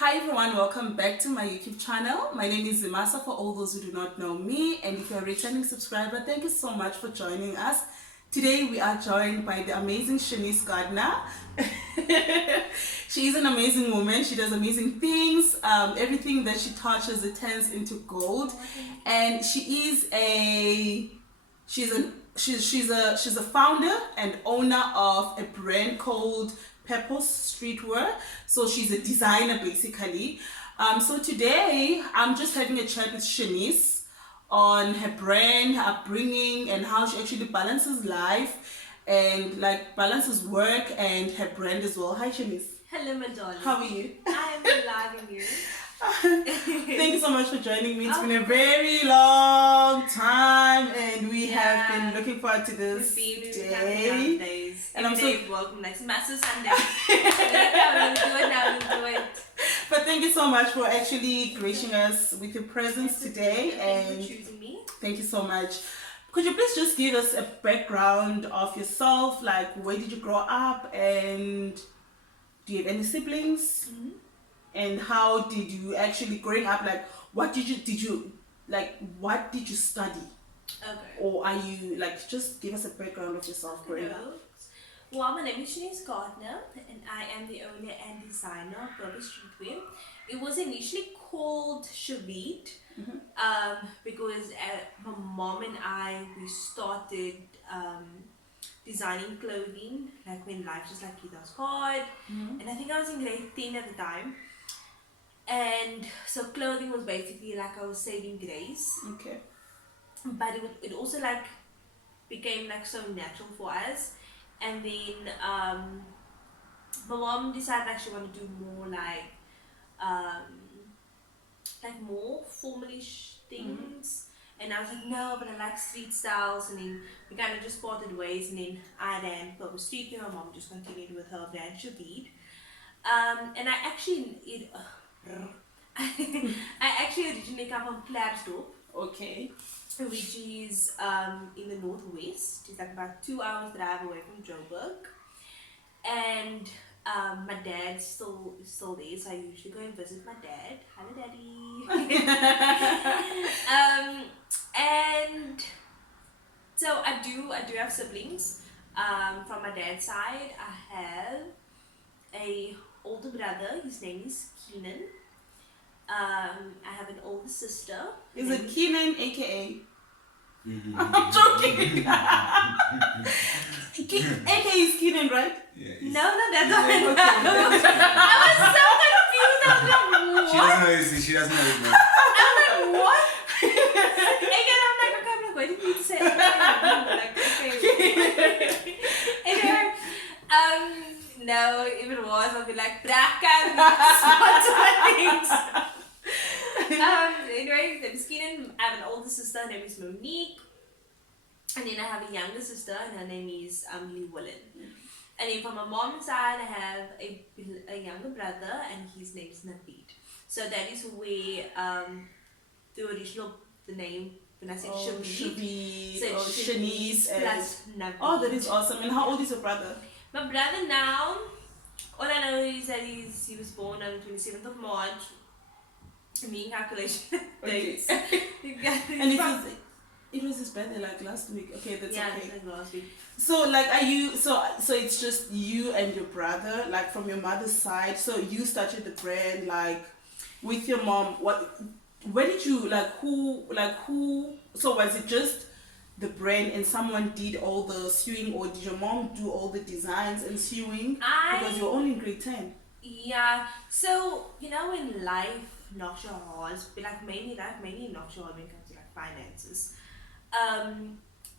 Hi everyone, welcome back to my YouTube channel. My name is Zimasa for all those who do not know me, and if you're a returning subscriber, thank you so much for joining us. Today we are joined by the amazing Chernice Gardner. She is an amazing woman. She does amazing things. Everything that she touches, it turns into gold. And she's a founder and owner of a brand called Purposestreetwear. So she's a designer basically. So today I'm just having a chat with Chernice on her brand, her upbringing, and how she actually balances life and like balances work and her brand as well. Hi Chernice. Hello, my darling. How are you? I'm alive and you. Thank you so much for joining me. It's been a very long time, and we have been looking forward to this day. Days. And I'm so welcome next massive Sunday. We'll do it. But thank you so much for actually gracing us with your presence today, Thank you for choosing me. Thank you so much. Could you please just give us a background of yourself? Like, where did you grow up, and do you have any siblings? Mm-hmm. And how did you actually growing up? Like, what did you study? Okay. Or are you like, just give us a background of yourself growing up? Well, my name is Chernice Gardner, and I am the owner and designer of Purposestreetwear. It was initially called Shavit, because my mom and we started designing clothing like when life just like hit us hard, and I think I was in grade 10 at the time. And so clothing was basically like I was saving grace. Okay. But it also like became like so natural for us. And then my mom decided like she wanted to do more like more formalish things. And I was like, no, but I like street styles. And then we kind of just parted ways. And then I ran Purposestreetwear. My mom just continued with her brand Shavit. And I actually originally come from Klerksdorp. Okay. Which is in the northwest. It's like about 2 hours drive away from Joburg. And my dad's still there, so I usually go and visit my dad. Hello, Daddy. And so I do have siblings. From my dad's side, I have a older brother. His name is Keenan. I have an older sister. Is it Keenan, aka? I'm joking. AKA is Keenan, right? Yeah, No, that's not okay. I was so confused. I was like, what? She doesn't know his name. I was like, what? Again, I'm like, okay, I'm like, waiting for you to say it. Like, okay. Anyway, no, if it was, I'll be like, Braka, things. Anyway, there's Keenan. I have an older sister, her name is Monique. And then I have a younger sister, and her name is Llewellyn. And then from my mom's side, I have a younger brother, and his name is Naveed. So that is where the name, when I said Shavit, so Chernice plus Naveed. Oh, that is awesome. And how old is your brother? My brother now, all I know is that he was born on the 27th of March. Me calculation dates. And it was his birthday like last week. Okay, that's okay. Yeah, like last week. So like, are you so it's just you and your brother, like from your mother's side. So you started the brand like with your mom. Where did you who? So was it just the brand and someone did all the sewing, or did your mom do all the designs and sewing? Because you're only in grade 10. Yeah. So when life knocks your hard, mainly knocks your hard when it comes to like finances.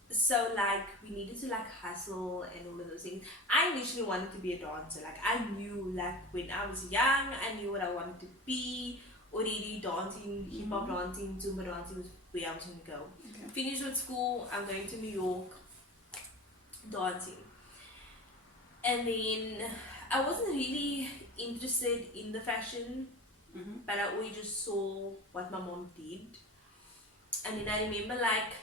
So like we needed to like hustle and all of those things. I initially wanted to be a dancer. Like I knew like when I was young, I knew what I wanted to be. Already dancing, hip hop dancing, Zumba dancing was where I was going to go. Okay. Finished with school, I'm going to New York dancing. And then I wasn't really interested in the fashion, but I always just saw what my mom did. And then I remember like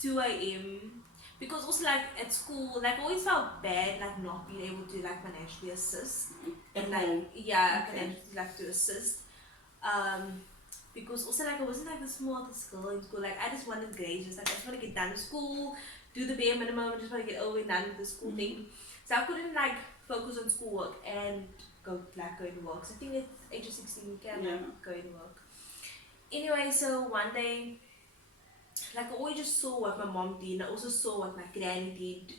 2 a.m. because also like at school, like I always felt bad like not being able to like financially assist. At like home. yeah, Okay. I can like to assist. Because also like I wasn't like the smartest girl in school. Like I just wanted grades, just like I just want to get done with school, do the bare minimum, I just want to get over and done with the school thing. So I couldn't like focus on schoolwork and go to work. So I think at age of 16 you can like, go to work. Anyway, so one day, like I always just saw what my mom did, and I also saw what my granny did.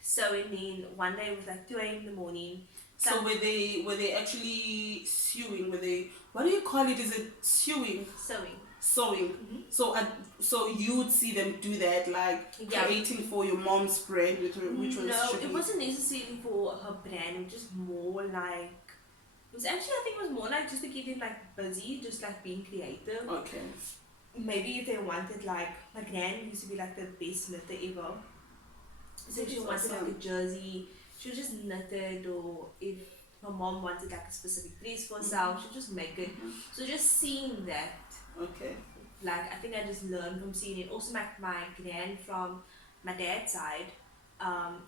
So and then one day it was like 2 a.m. in the morning. So were they actually sewing? Were they, what do you call it? Is it sewing? Sewing. So you would see them do that, like creating for your mom's brand, which was no, Chernice. it wasn't necessarily for her brand. Just more like it was actually, I think it was more like just to keep them like busy, just like being creative. Okay. Maybe if they wanted, like my gran used to be like the best knitter ever. So if she wanted like a jersey, she would just knit it, or if my mom wanted like a specific dress for herself, she'd just make it. So just seeing that, like I think I just learned from seeing it. Also my gran from my dad's side,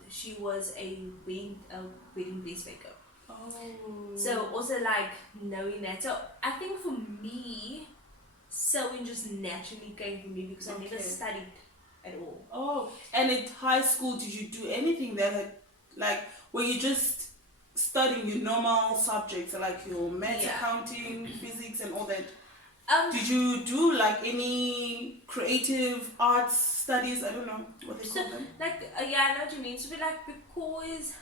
she was a wedding dressmaker. Oh. So also like knowing that. So I think for me, sewing just naturally came to me because I never studied at all. Oh, and at high school, did you do anything that had, like, were you just studying your normal subjects, like your maths, accounting, physics, and all that? Did you do like any creative arts studies? I don't know what they call them. Like, yeah, I know what you mean. So, like, because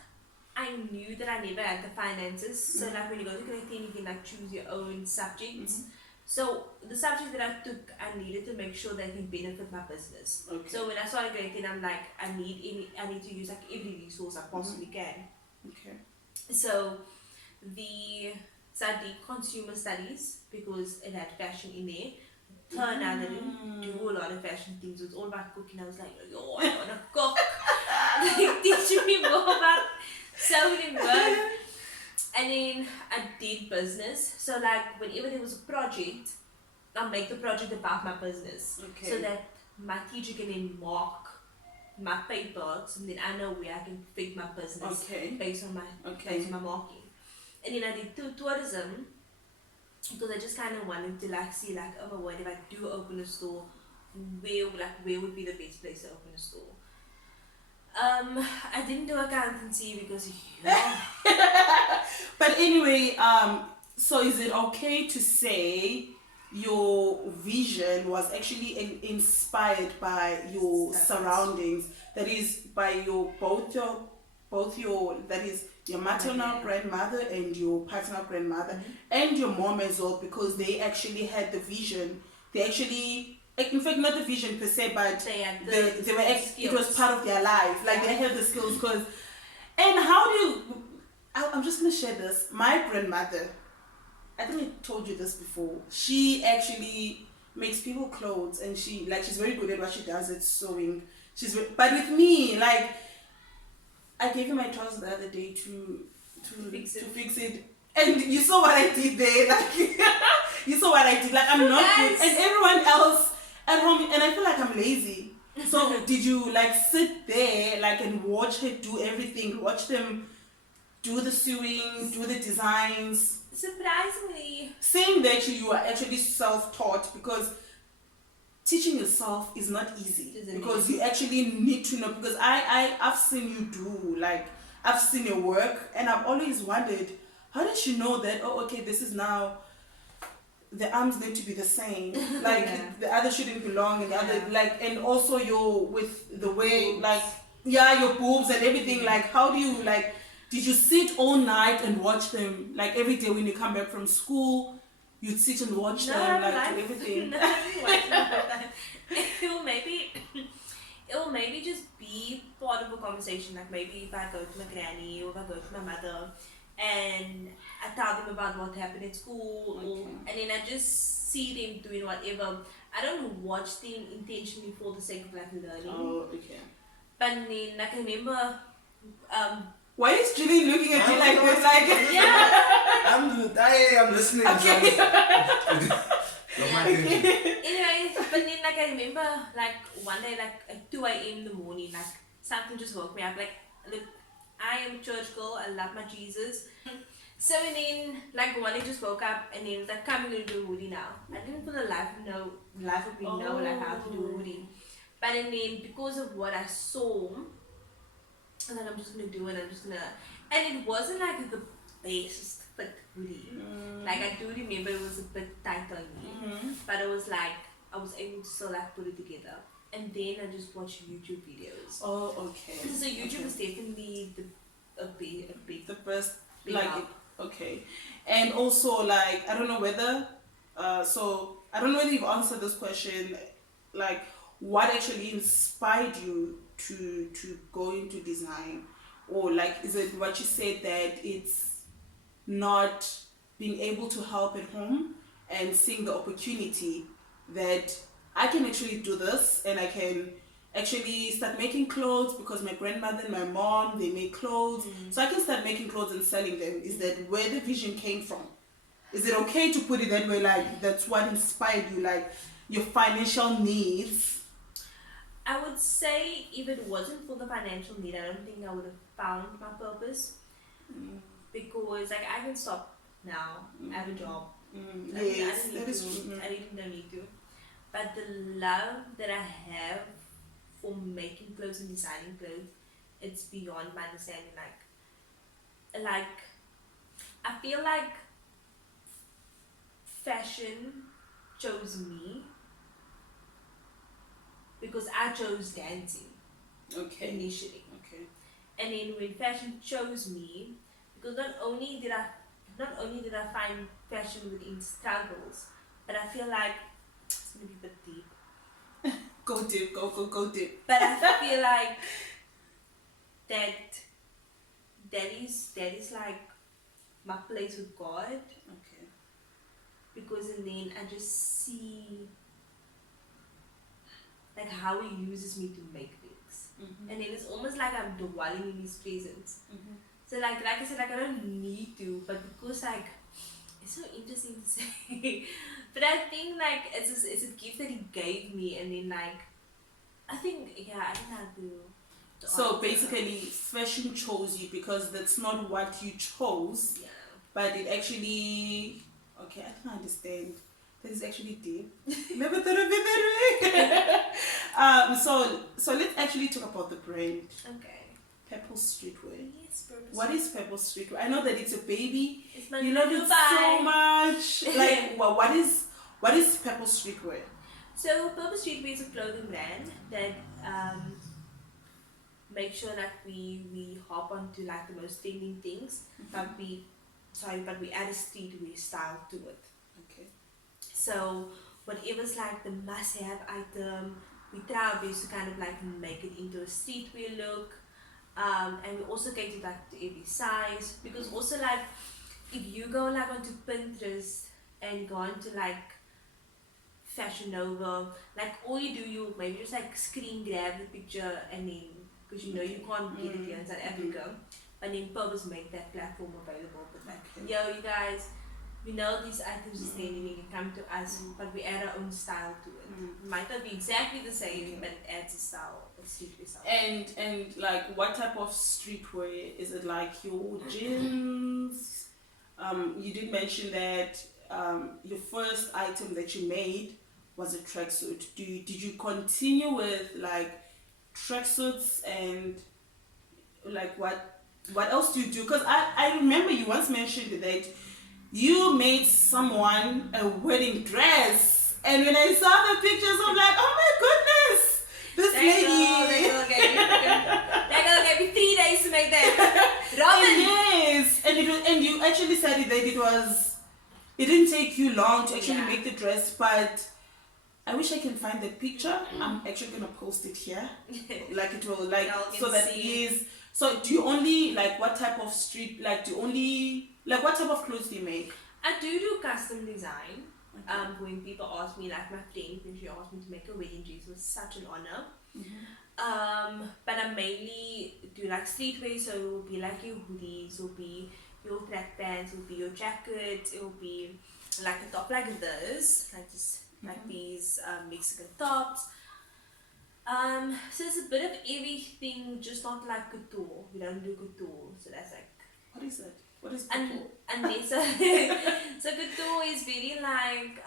I knew that I never had the finances, so like when you go to grade 10, you can like choose your own subjects. So the subjects that I took, I needed to make sure they can benefit my business. So when I started grade 10, I'm like, I need to use like every resource I possibly can. So I did consumer studies because it had fashion in there. Turned out I didn't do a lot of fashion things. It was all about cooking. I was like, yo, I want to cook. Like, teach me more about sewing and work. And then I did business. So like whenever there was a project, I'll make the project about my business. So that my teacher can then mark my papers, and then I know where I can fit my business based on my marking. And then I did tourism because I just kind of wanted to like see like, oh my word, if I do open a store, where would be the best place to open a store. I didn't do accountancy because But anyway, so is it okay to say your vision was actually inspired by your surroundings? That is, by your that is your maternal grandmother and your paternal grandmother and your mom as well, because they actually had the vision. They actually, in fact, not the vision per se, but they were it was part of their life. Like they had the skills. And how do you? I'm just gonna share this. My grandmother, I think I told you this before. She actually makes people clothes, and she's very good at what she does. It's sewing. But with me, like, I gave you my trousers the other day to fix it, and you saw what I did there. Like, you saw what I did. Like, I'm not good, and everyone else at home, and I feel like I'm lazy. So did you like sit there like and watch her do everything? Watch them do the sewing, do the designs? Surprisingly, saying that you are actually self-taught, because teaching yourself is not easy, because you actually need to know, because I've seen you do, like, I've seen your work, and I've always wondered, how did she know that, oh okay, this is now, the arms need to be the same, like the other shouldn't belong, and the other, like, and also with the way boobs. Like, your boobs and everything, like, how do you, like, did you sit all night and watch them, like every day when you come back from school? You'd sit and watch them, like, everything. No, I didn't watch them all the time. It will maybe just be part of a conversation. Like maybe if I go to my granny or if I go to my mother and I tell them about what happened at school, and then I just see them doing whatever. I don't watch them intentionally for the sake of like learning. Oh, okay. But then like, I remember. Why is Julie looking at you like this? Like, I'm listening. Okay. Anyway, but then like I remember like one day like at 2 a.m. in the morning, like something just woke me up. Like, look, I am a church girl. I love my Jesus. So and then like one day just woke up and then it was like, come, we're gonna do a hoodie now. I didn't for the life of me know like how to do a hoodie. But and then because of what I saw, and then I'm just gonna do it. I'm just gonna, and it wasn't like the best fit hoodie. Like I do remember it was a bit tight on me, but it was like I was able to still like put it together. And then I just watched YouTube videos. Oh, okay. So YouTube is definitely a big the first big like help. okay, and also like I don't know whether so I don't know whether you've answered this question, like what actually inspired you to go into design, or like is it what you said that it's not being able to help at home and seeing the opportunity that I can actually do this and I can actually start making clothes because my grandmother and my mom, they make clothes, so I can start making clothes and selling them. Is that where the vision came from? Is it okay to put it that way, like that's what inspired you, like your financial needs? I would say if it wasn't for the financial need, I don't think I would have found my purpose. Because like I can stop now. I have a job. Yes, I that is don't need true. to. I really don't need to. But the love that I have for making clothes and designing clothes, it's beyond my understanding. Like I feel like fashion chose me because I chose dancing Okay. initially. Okay. And then when fashion chose me, because not only did I find fashion within struggles, but I feel like it's gonna be a bit deep. Go deep, go deep. But I feel like that is like my place with God, Okay. because and then I just see like how He uses me to make things, and then it's almost like I'm dwelling in His presence. So like I said, like I don't need to, but because like it's so interesting to say. But I think like it's a gift that He gave me, and then like I think I don't know how to So answer. basically, fashion chose you because that's not what you chose, Yeah. but it actually. Okay, I don't understand. That is actually deep. Never thought of it that way. So let's actually talk about the brand, Okay. Purposestreetwear. Yes, purpose. What is Purposestreetwear? I know that it's a baby. It's my You love it Dubai. so much. Like, well, what is Purposestreetwear? So Purposestreetwear is a clothing brand that make sure that we hop onto like the most trending things, but we add a streetwear style to it. Okay. So whatever's like the must-have item, we try our best to kind of like make it into a streetwear look, and we also cater like to every size, because also like if you go like onto Pinterest and go onto like Fashion Nova, like all you do, you maybe just like screen grab the picture and then, because you know you can't get it here in South Africa, and then Purpose make that platform available. But like, yo, you guys, we know these items are standing, you can come to us, but we add our own style to it. Might not be exactly the same, but it adds a style, a streetwear style. And like, what type of streetwear is it? Like your jeans? You did mention that your first item that you made was a tracksuit. Did you continue with like tracksuits, and like what else do you do? Because I remember you once mentioned that you made someone a wedding dress, and when I saw the pictures, I'm like, oh my goodness, this lady. That girl gave me 3 days to make that. Robin. Yes, and you actually said it that it didn't take you long to actually Yeah. make the dress, but I wish I can find the picture. I'm actually gonna post it here, like it will like Y'all can so that see. is. So do you only like what type of street like what type of clothes do you make? I do custom design. When people ask me, like my friend, when she asked me to make a wedding dress, it was such an honor. But I mainly do like streetwear, so it will be like your hoodies, it will be your track pants, it will be your jackets, it will be like a top like this, like just like these Mexican tops. So it's a bit of everything, just not like couture. We don't do couture, so that's like. What is it? What is And couture? and then so couture is very like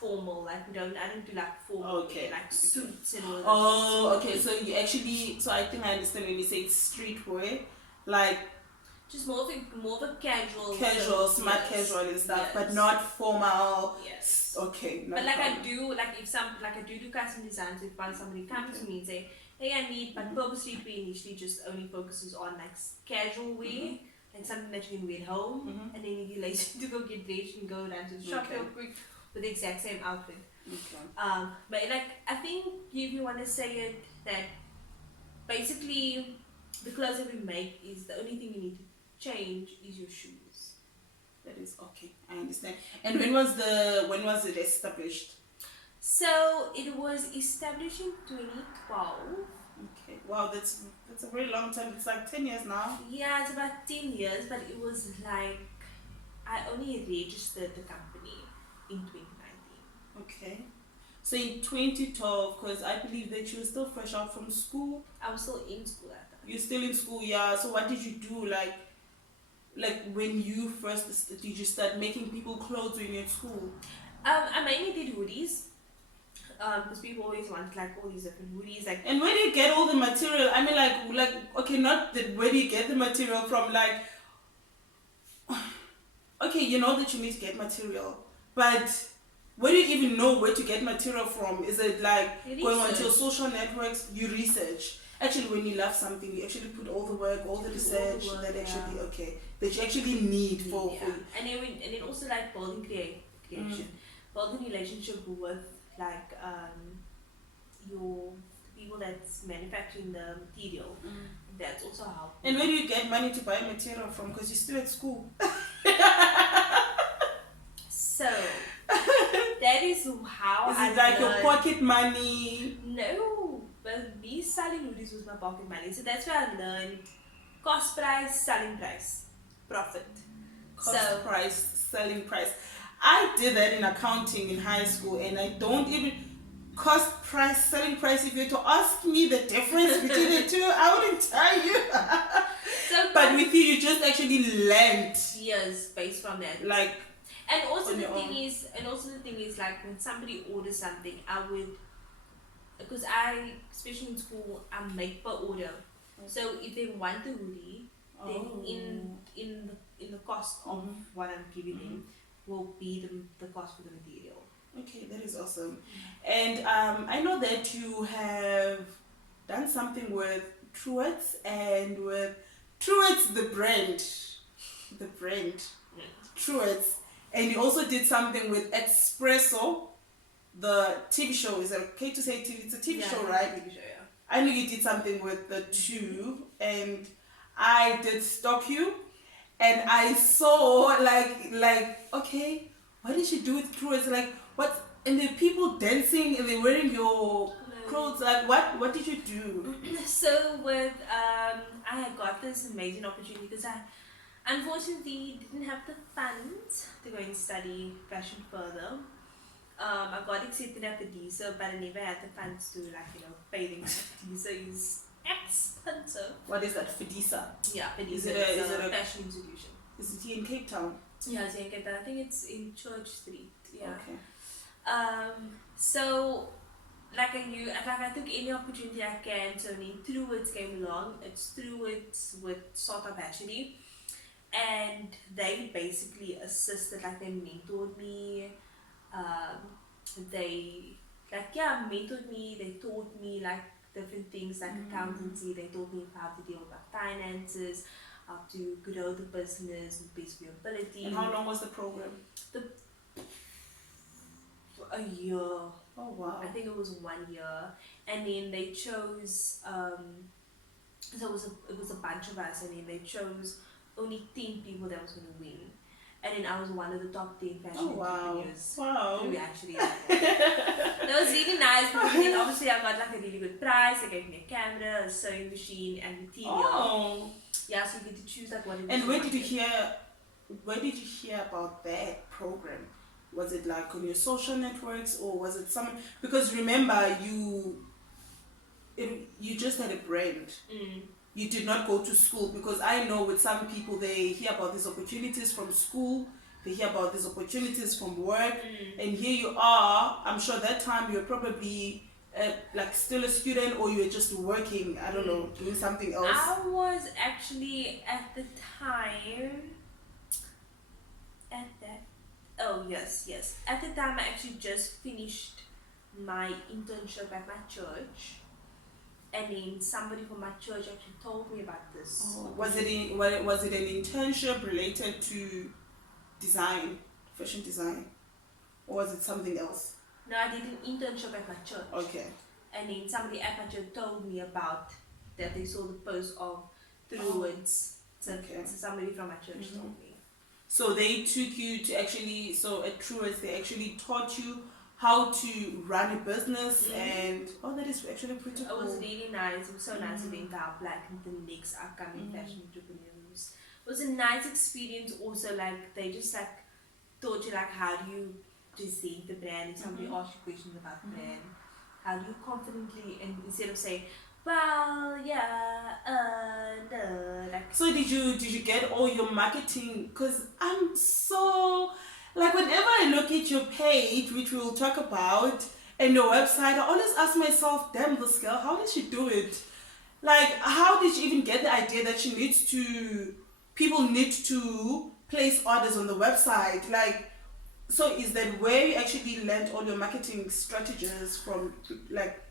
formal. Like I don't do like formal, Okay. like suits and all that. Oh, okay. So you actually, so I think I understand when you say streetwear, like just more of a casual, smart yes, casual and stuff, yes, but not formal. Yes. Okay. But like I do, like if I do custom designs. If somebody comes to me and say, hey, I need, but Purposestreetwear initially just only focuses on like casual wear, like something that you can wear at home, and then if you're lazy to go get dressed, you can go down to the shop real quick with the exact same outfit. Okay. But like I think if you want to say it, that basically the clothes that we make is the only thing you need to change is your shoes. That is okay. I understand. And when was it established? So it was established in 2012. Okay. Wow, that's a very long time. It's like 10 years now. Yeah, it's about 10 years, but it was like I only registered the company in 2019. Okay. So in 2012, because I believe that you were still fresh out from school. I was still in school at that time. You're still in school, yeah. So what did you do, like when you first did you start making people clothes when you're at school? I mainly did hoodies. Because people always want like all these different hoodies, like. And where do you get all the material? I mean, like okay, not that where do you get the material from? Like, okay, you know that you need to get material, but where do you even know where to get material from? Is it like going onto your social networks? You research. Actually, when you love something, you actually put all the work, all the research that actually that you actually need for you. And then also like building creation, building relationship with like your people that's manufacturing the material. That's also helpful. And where do you get money to buy material from? Because you're still at school. So that is how Is it like your pocket money? No, but me selling hoodies was my pocket money. So that's where I learned cost price, selling price, profit. Cost price, selling price. I did that in accounting in high school, and I don't even cost price, selling price. If you were to ask me the difference between the two, I wouldn't tell you. But with you just actually learned. Yes, based from that. Like. And also the thing is, like when somebody orders something, I would, because especially in school, I make per order. So if they want the hoodie, then in the cost of what I'm giving them will be the cost for the material. Okay, that is awesome. And I know that you have done something with Truett's and with Truett's the brand, Truett's. And you also did something with Espresso, the TV show. Is it okay to say TV? It's a TV show, right? TV show, yeah. I know you did something with the two, and I did stalk you, and I saw like okay, what did you do with crew? It's like what? And the people dancing and they're wearing your clothes. Like what did you do? So with I had got this amazing opportunity because I unfortunately didn't have the funds to go and study fashion further. I got accepted at the DSA, but I never had the funds to pay them. DSA is expensive. What is that? FDISA? Yeah, FDISA is it a fashion institution. Is it here in Cape Town? Yeah, it's in Cape Town. I think it's in Church Street. Yeah. Okay. So I took any opportunity I can. So when Truett's came along, it's Truett's with Startup Hatchery. And they basically assisted, they mentored me. They mentored me. They taught me different things like accountancy. They taught me how to deal with my finances, how to grow the business with best of your ability. And how long was the program? A year. Oh wow! I think it was 1 year, and then they chose. So it was a bunch of us, and then they chose only 10 people that was going to win. And then I was one of the top 10 fashion entrepreneurs. Wow. Who actually that was really nice because then obviously I got a really good prize. They gave me a camera, a sewing machine, and material. Oh. Yeah, so you get to choose what it is. And where did you hear about that program? Was it like on your social networks, or was it someone? Because remember, you just had a brand. You did not go to school, because I know with some people they hear about these opportunities from school, they hear about these opportunities from work, and here you are. I'm sure that time you're probably like still a student, or you were just working. I don't know, doing something else. I was actually at the time. At the time, I actually just finished my internship at my church, and then somebody from my church actually told me about this. Was it an internship related to design, fashion design, or was it something else? No, I did an internship at my church. Okay. And then somebody at my church told me about that they saw the post of Truants. So somebody from my church told me. So they took you to actually, so at Truants they actually taught you how to run a business, and that is actually pretty cool. It was really nice. It was so nice to think out like the next upcoming fashion entrepreneurs. It was a nice experience also. Like they just like taught you like how do you present the brand. If somebody asks you questions about the brand, how do you confidently, and instead of saying, well, yeah, no, like. So did you get all your marketing? Because I'm so, like, whenever I look at your page, which we'll talk about, and your website, I always ask myself, damn, this girl, how did she do it? Like, how did she even get the idea that people need to place orders on the website? Like, so is that where you actually learned all your marketing strategies from, like,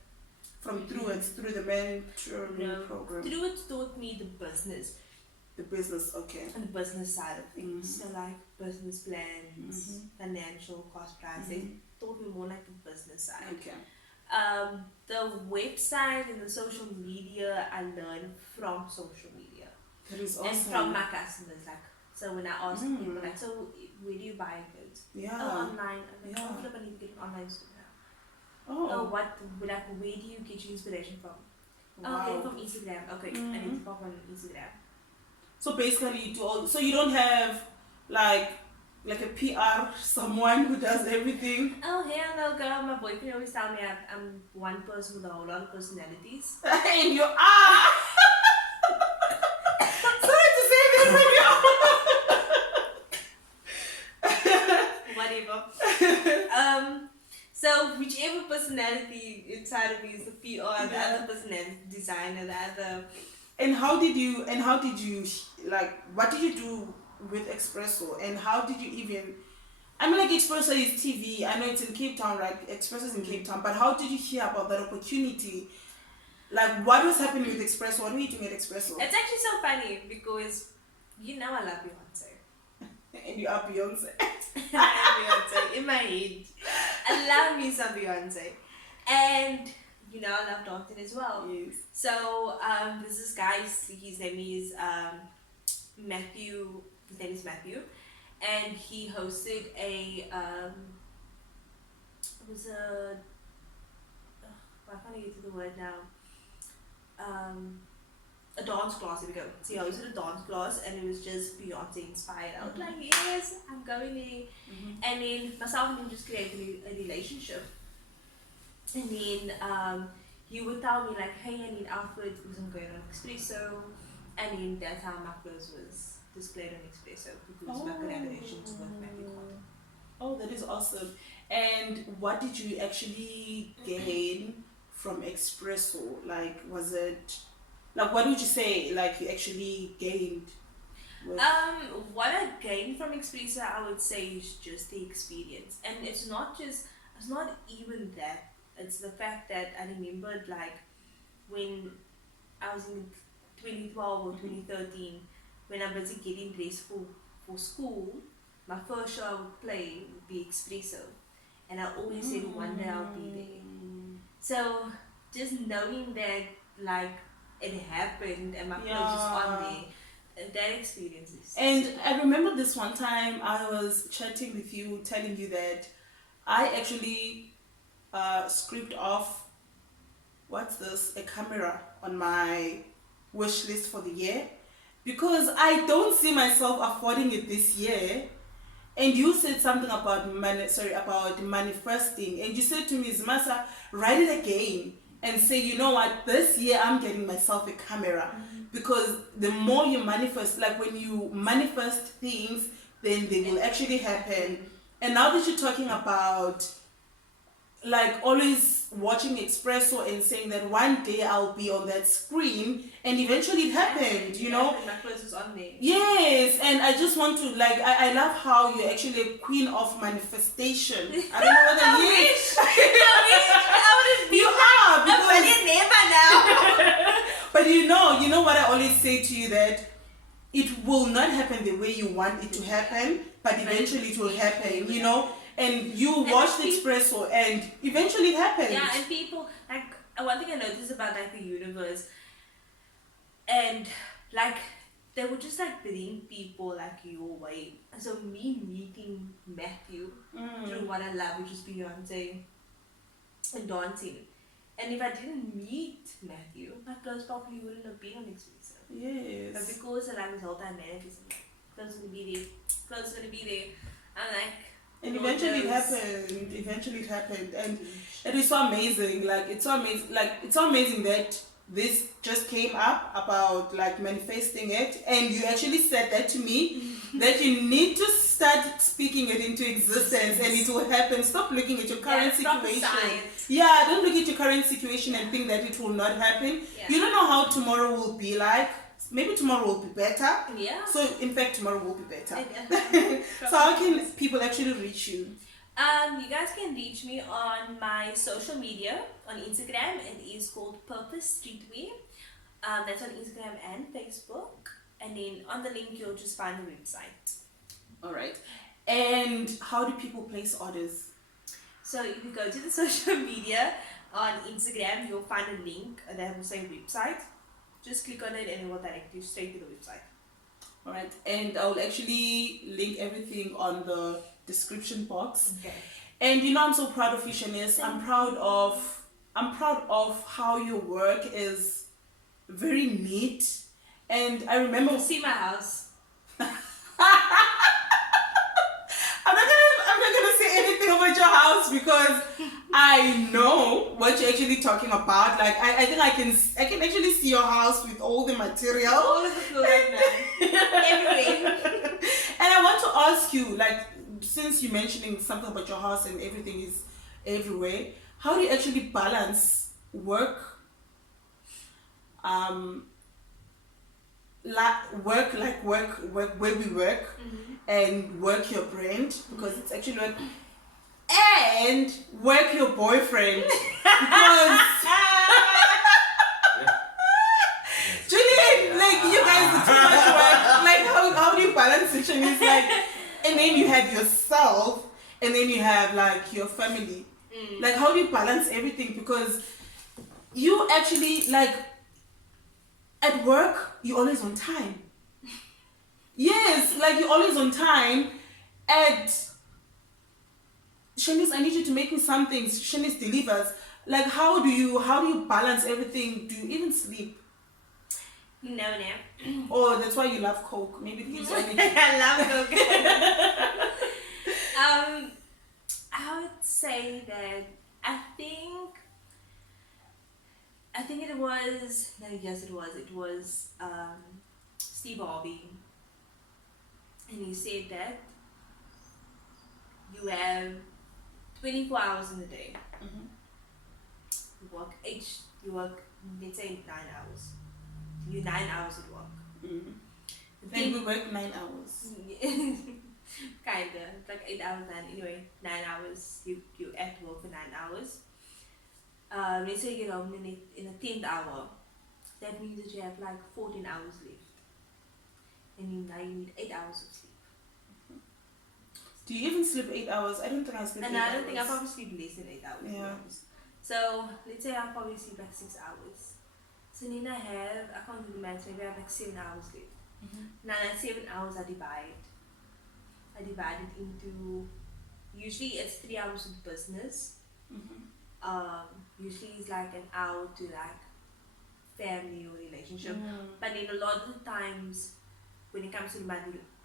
through the mentoring program? Through it taught me the business. The business, okay. And the business side of things. So like business plans, financial cost price. They taught me more like the business side. Okay. The website and the social media I learned from social media. That is awesome. And from my customers. Like, so when I ask people like, so where do you buy clothes? Yeah. Oh, online. I'm like, Yeah. oh, I need to get an online store now. Oh. Where do you get your inspiration from? Wow. Oh, get it from Instagram. Okay, I need to pop on Instagram. So basically you do all, so you don't have like a PR, someone who does everything? Oh, hell no, girl. My boyfriend always tell me I'm one person with a whole lot of personalities. And you are! Sorry to say this, but you Whatever. So whichever personality inside of me is the PR, the other personality designer, the other. And how did you like, what did you do with Espresso, and how did you even, I mean, like, Espresso is TV, I know it's in Cape Town, right? Espresso is in Cape Town, but how did you hear about that opportunity? Like, what was happening with Espresso? What were you doing at Espresso? It's actually so funny because I love Beyonce. And you are Beyonce. I am Beyonce in my head. I love me some Beyonce. And I love dancing as well. Yes. So there's this guy, his name is Matthew. His name is Matthew, and he hosted I can't get to the word now. A dance class. Here we go. So he hosted a dance class, and it was just Beyonce inspired. I was like, yes, I'm going there. And then myself and him just created a relationship. And then he would tell me like, hey, I need outfit because I'm going on Espresso. And then that's how my clothes was displayed on Espresso, because my collaborations with Matthew Cotton. Oh, that is awesome. And what did you actually gain from Espresso? Like, was it, like, what would you say, like, you actually gained? What I gained from Espresso, I would say, is just the experience. And it's not even that. It's the fact that I remembered, like, when I was in 2012 or 2013, when I'm busy getting dressed for school, my first show I would play would be Espresso. And I always said one day I'll be there. So just knowing that, like, it happened and my clothes was on there, that experience is. And I remember this one time I was chatting with you, telling you that I actually script off, a camera on my wish list for the year, because I don't see myself affording it this year, And you said something about about manifesting, and you said to me, Zmasa, write it again and say, you know what, this year I'm getting myself a camera, because the more you manifest, like when you manifest things, then they will actually happen. And now that you're talking about like always watching Espresso and saying that one day I'll be on that screen, and eventually it happened, you know. My clothes is on there. Yes, and I just want to like I love how you're actually a queen of manifestation. I don't know whether you wish. I would be you are a millionaire by now. But you know what I always say to you, that it will not happen the way you want it to happen, but eventually it will happen, you know. And you watched Espresso, and eventually it happened. Yeah, and people, like, one thing I noticed about, like, the universe, and, like, they would just, like, bring people, like, your way. And so me meeting Matthew through what I love, which is Beyonce and dancing. And if I didn't meet Matthew, my clothes probably wouldn't have been on Espresso. Yes. But because I like this whole time manifesting, clothes going to be there, clothes going to be there. I'm like, and eventually it happened. Eventually it happened, and it is so amazing. Like it's so amazing. Like it's so amazing that this just came up about like manifesting it, and you actually said that to me, that you need to start speaking it into existence, and it will happen. Stop looking at your current situation. Yeah, don't look at your current situation and think that it will not happen. Yeah. You don't know how tomorrow will be like. Maybe tomorrow will be better. Yeah. So in fact, tomorrow will be better. So how can people actually reach you? You guys can reach me on my social media on Instagram. It is called Purposestreetwear. That's on Instagram and Facebook. And then on the link, you'll just find the website. All right. And how do people place orders? So if you go to the social media on Instagram, you'll find a link that will say website. Just click on it and it will direct you straight to the website. Alright, and I'll actually link everything on the description box. Okay. And you know, I'm so proud of you, Chernice. I'm proud of how your work is very neat. And I remember see my house. I'm not gonna say anything about your house, because I know what you're actually talking about. Like I think I can actually see your house with all the material. All of the clothes, everywhere. And I want to ask you, like, since you're mentioning something about your house and everything is everywhere, how do you actually balance work, work where we work, and work your brand, because it's actually work, and work your boyfriend, because Julian, like you guys are too much work. Like how do you balance it? And it's like, and then you have yourself, and then you have like your family. Like how do you balance everything? Because you actually, like, at work you're always on time. Yes, like you're always on time. At Chernice, I need you to make me something. Chernice delivers. Like how do you balance everything? Do you even sleep? No. Oh, that's why you love Coke. Maybe this why I love Coke. I would say that I think it was Steve Harvey, and he said that you have 24 hours in a day. You work let's say 9 hours. You're 9 hours at work. Then we work 9 hours. Kinda. It's like 8 hours then. Anyway, 9 hours. You at work for 9 hours. Let's say you get home in the 10th hour. That means that you have like 14 hours left. And now you need 8 hours of sleep. Do you even sleep 8 hours? I don't think I sleep 8 hours. And I don't think I probably sleep less than 8 hours. Yeah. So let's say I probably sleep like 6 hours. So then I can't do the math, maybe I have like 7 hours left. Now that 7 hours I divide it into, usually it's 3 hours of business. Usually it's like an hour to like family or relationship. But then a lot of the times when it comes to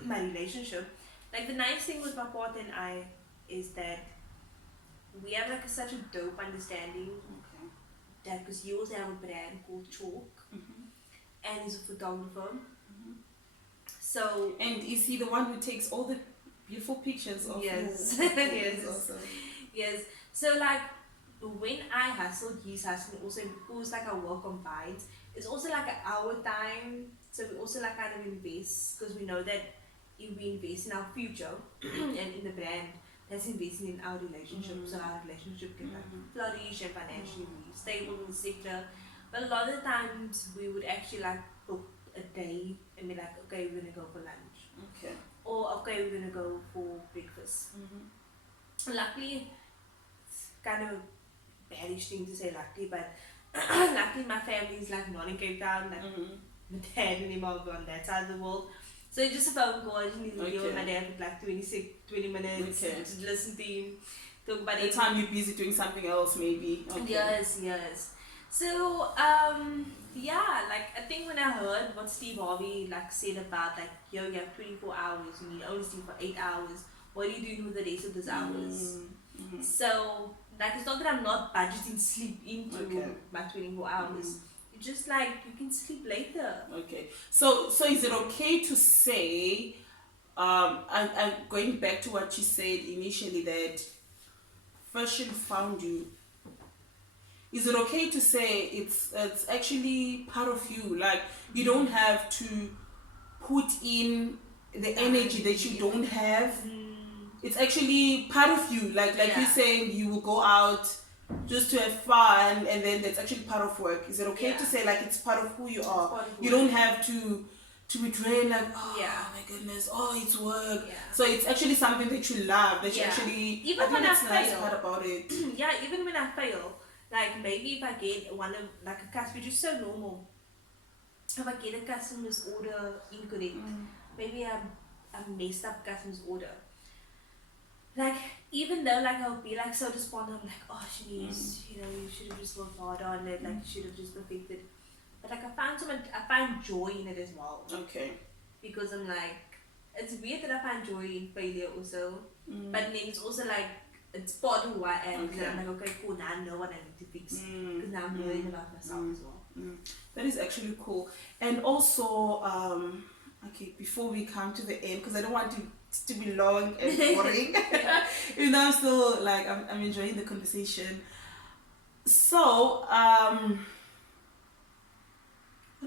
my relationship, Like the nice thing with my partner and I is that we have like such a dope understanding. Okay. That because he also have a brand called Chalk, and he's a photographer. So And is he the one who takes all the beautiful pictures of yes, you? Okay, yes, that's awesome. yes. So like when I hustle, he's hustling also because like our work combined. It's also like our time. So we also like kind of invest because we know that if we invest in our future and in the brand, that's investing in our relationship. So our relationship can like flourish and financially be stable, etc. But a lot of the times we would actually like book a day and be like, okay, we're gonna go for lunch. Okay. Or okay, we're gonna go for breakfast. Luckily, it's kind of a badish thing to say luckily, but luckily my family is like not in Cape Town, like my dad and him are on that side of the world. So it's just a phone call, I just need to deal with my dad for like 20 minutes, to listen to him, talk about the time you're busy doing something else maybe. Okay. Yes. So, yeah, like I think when I heard what Steve Harvey like said about like, yo, you have 24 hours, you need only sleep for 8 hours, what are you doing with the rest of those hours? So, like it's not that I'm not budgeting sleep into my 24 hours. It's just like you can sleep later. Okay. So is it okay to say, I'm going back to what you said initially that fashion found you. Is it okay to say it's actually part of you? Like you don't have to put in the energy that you don't have. It's actually part of you. Like you're saying, you will go out just to have fun, and then that's actually part of work. Is it okay to say like it's part of who you are? You don't have to be drained like, oh my goodness, oh it's work. So it's actually something that you love, that you actually, even I think when that's I nice fail, part about it. Even when I fail, like maybe if I get one of like a customer, which is so normal. If I get a customer's order incorrect, maybe I messed up customer's order. Like even though like I'll be like so despondent, I'm like, oh Chernice, you know, you should have just worked harder on it, like you should have just perfected. But like I find joy in it as well. Okay. Because I'm like, it's weird that I find joy in failure also, but then it's also like it's part of who I am. Because I'm like, okay, cool, now I know what I need to fix. Because now I'm learning about myself as well. That is actually cool. And also, okay, before we come to the end, because I don't want to be long and boring, even though I'm still like I'm enjoying the conversation. So I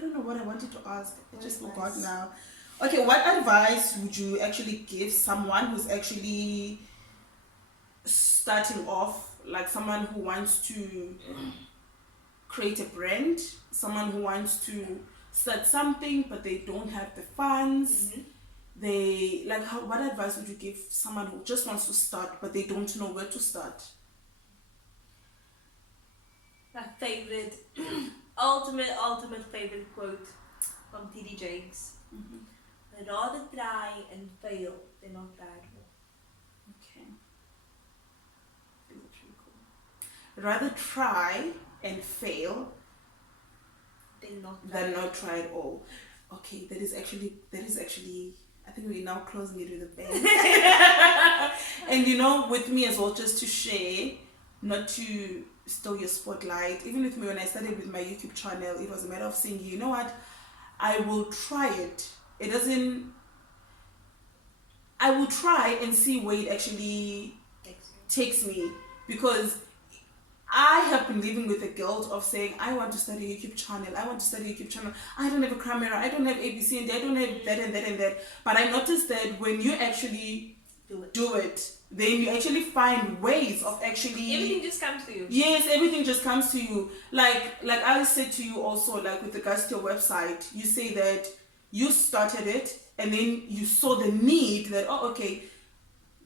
don't know what I wanted to ask. I just forgot now. Okay, what advice would you actually give someone who's actually starting off, like someone who wants to create a brand, someone who wants to start something but they don't have the funds? They like, what advice would you give someone who just wants to start but they don't know where to start? My favorite, ultimate favorite quote from T.D. Jakes. I'd rather try and fail than not try at all. Okay. That's really cool. Rather try and fail than not try at all. Okay, that is actually I think we're now closing it with a bang. And you know, with me as well, just to share, not to steal your spotlight. Even with me, when I started with my YouTube channel, it was a matter of saying, you know what, I will try it. I will try and see where it actually takes me, because I have been living with the guilt of saying, I want to start a YouTube channel. I don't have a camera. I don't have ABC and I don't have that and that and that. But I noticed that when you actually do it, then you actually find ways of actually... Everything just comes to you. Yes, everything just comes to you. Like I said to you also, like with regards to your website, you say that you started it and then you saw the need that, oh, okay,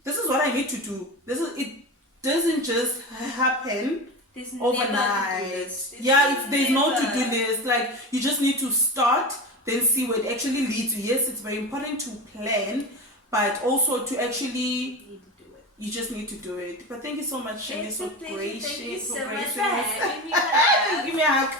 this is what I need to do. It doesn't just happen overnight. There's no to-do list. Like you just need to start, then see where it actually leads you. Yes, it's very important to plan, but also to actually you just need to do it. But thank you so much, Chernice, for gracious. Thank you so much for having me. Give me a hug.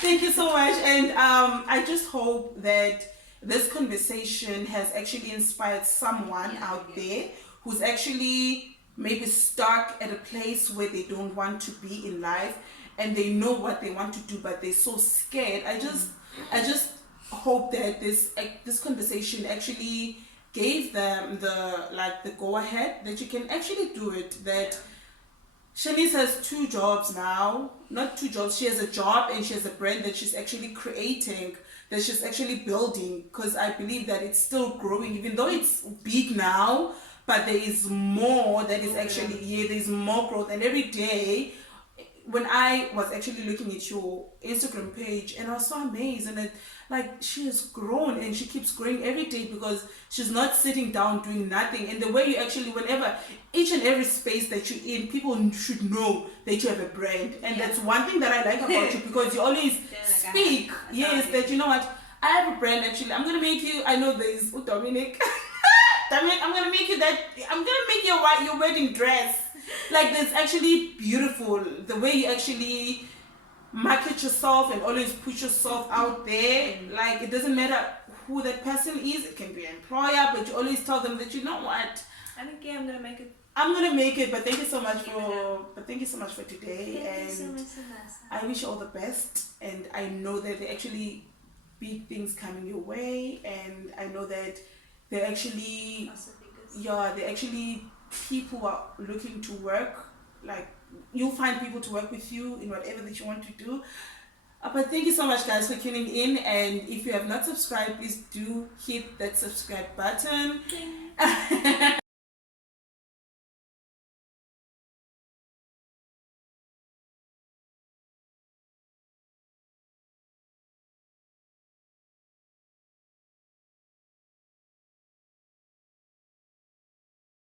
Thank you so much, and I just hope that this conversation has actually inspired someone out there who's actually maybe stuck at a place where they don't want to be in life, and they know what they want to do but they're so scared. I just hope that this conversation actually gave them the go ahead that you can actually do it. That Chernice has 2 jobs now, not 2 jobs. She has a job and she has a brand that she's actually creating, that she's actually building, because I believe that it's still growing, even though it's big now, but there is more that is actually, there's more growth. And every day, when I was actually looking at your Instagram page, and I was so amazed, and she has grown and she keeps growing every day, because she's not sitting down doing nothing. And the way you actually, whenever, each and every space that you're in, people should know that you have a brand. And that's one thing that I like about you, because you always speak, that you know what, I have a brand actually. I'm gonna make you, I know there's Dominic. I'm gonna make you your wedding dress. That's actually beautiful. The way you actually market yourself and always put yourself out there. It doesn't matter who that person is. It can be an employer, but you always tell them that, you know what, I don't care, I'm gonna make it. I'm gonna make it. But thank you so much for today. Thank you so And much, Samasa. I wish you all the best. And I know that there are actually big things coming your way, and I know that they're actually they're actually people who are looking to work. You'll find people to work with you in whatever that you want to do. But thank you so much, guys, for tuning in. And if you have not subscribed, please do hit that subscribe button.